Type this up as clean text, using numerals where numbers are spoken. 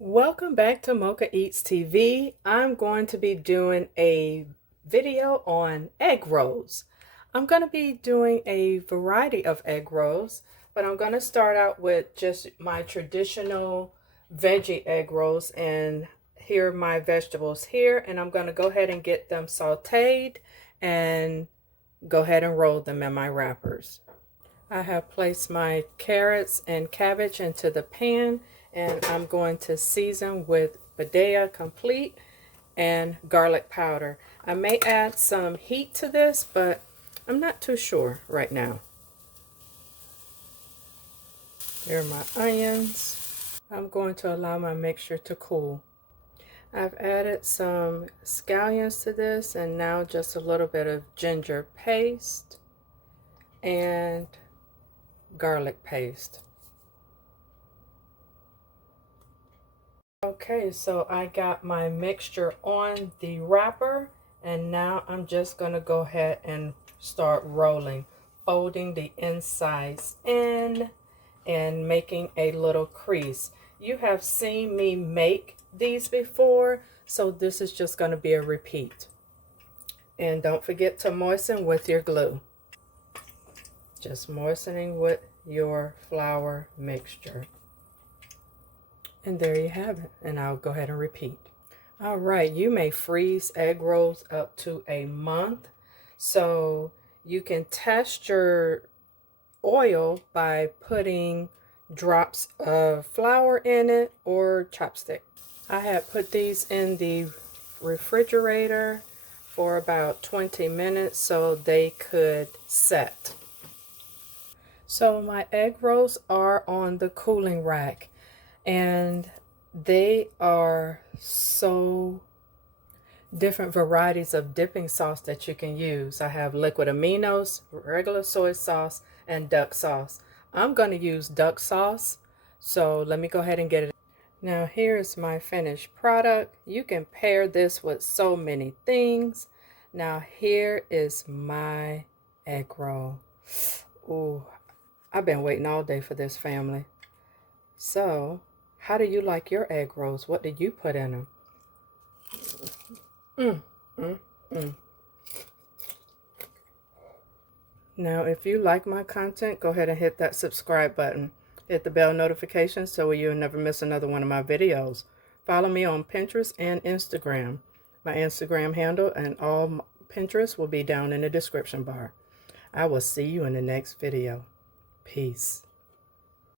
Welcome back to Mochaeatstv. I'm going to be doing a video on egg rolls. I'm going to be doing a variety of egg rolls, but I'm going to start out with just my traditional veggie egg rolls, and here are my vegetables here, and I'm going to go ahead and get them sauteed and go ahead and roll them in my wrappers. I have placed my carrots and cabbage into the pan, and I'm going to season with Padilla Complete and garlic powder. I may add some heat to this, but I'm not too sure right now. Here are my onions. I'm going to allow my mixture to cool. I've added some scallions to this, and now just a little bit of ginger paste and garlic paste. Okay, so I got my mixture on the wrapper, and now I'm just going to go ahead and start rolling, folding the insides in and making a little crease. You have seen me make these before, so this is just going to be a repeat. And don't forget to moisten with your glue. Just moistening with your flour mixture. And there you have it. And I'll go ahead and repeat. All right, you may freeze egg rolls up to a month. So you can test your oil by putting drops of flour in it or chopstick. I had put these in the refrigerator for about 20 minutes so they could set. So my egg rolls are on the cooling rack, and they are so different varieties of dipping sauce that you can use. I have liquid aminos, regular soy sauce, and duck sauce. I'm going to use duck sauce, so let me go ahead and get it. Now here's my finished product. You can pair this with so many things. Now here is my egg roll. Ooh, I've been waiting all day for this, family. So, how do you like your egg rolls? What did you put in them? Now, if you like my content, go ahead and hit that subscribe button. Hit the bell notification so you'll never miss another one of my videos. Follow me on Pinterest and Instagram. My Instagram handle and all Pinterest will be down in the description bar. I will see you in the next video. Peace.